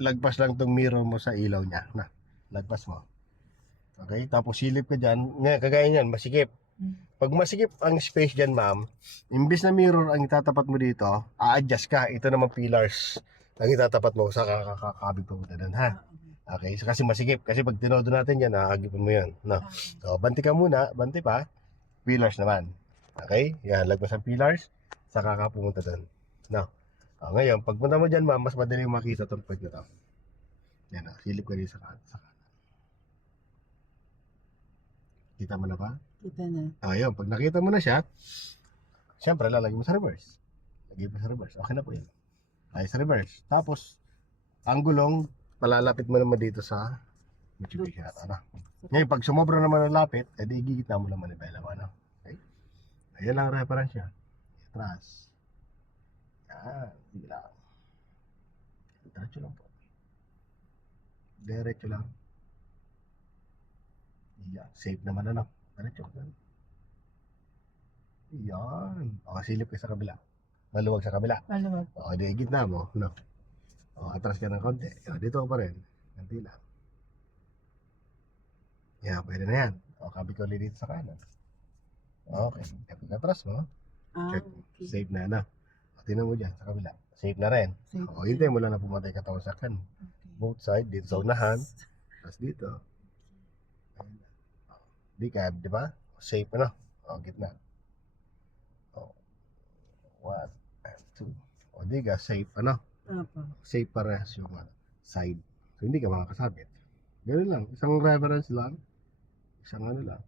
lagpas lang tong mirror mo sa ilaw niya. Na, lagpas mo. Okay, tapos silip ka dyan. Ngayon, kagaya niyan, masikip. Pag masikip ang space dyan, ma'am, imbis na mirror ang itatapat mo dito, a-adjust ka. Ito naman pillars ang itatapat mo sa kakakabig po doon, ha? Okay, so kasi masikip. Kasi pag tinodo natin yan, nakakagipin mo yan. No? So, banti ka muna, banti pa, pillars naman. Okay, yan, lagpas ang pillars, saka ka pumunta doon. No? Ngayon, pagpunta mo dyan, ma'am, mas madali makita itong pwede na to. Yan, silip ka rin sa kanan. Kita mo na ba? Kita na. Ayun, pag nakita mo na siya, siyempre lalagay mo sa reverse. Lagay mo sa reverse. Okay na po yun. Ay, sa reverse. Tapos, ang gulong, palalapit mo naman dito sa Mitsubishi natin. Ano? Ngayon, pag sumobra naman ang lapit, edi igigita mo naman yung bela mo. Ano? Okay? Ayan lang ang reference niya. Atras. Yan. Sige lang. Diretso lang po. Diretso lang. Yan. Safe naman ano. Diretso. Yan. O, silip ka sa kabila. Maluwag sa kabila. Maluwag. O, di gitna mo. No? O, atras ka ng konti. O, dito pa rin. Ganti lang. Yan, pwede na yan. O, kabit ko ulit dito sa kanan. Okay. Pag atras mo, check. Okay. Safe na na. O, tingnan mo dyan sa kabila. Safe na rin. Safe O, hintay mo lang na pumatay katawan sa kan. Okay. Both side, dito sa unahan. Tapos dito. Ayun. O, di ka, di ba? Safe na. O, gitna. O, 1 and 2. O, di ka, safe ano? Apa. Safe parehas yung side. So, hindi ka makakasabit. Ganun lang. Isang reference lang. Isang ano lang.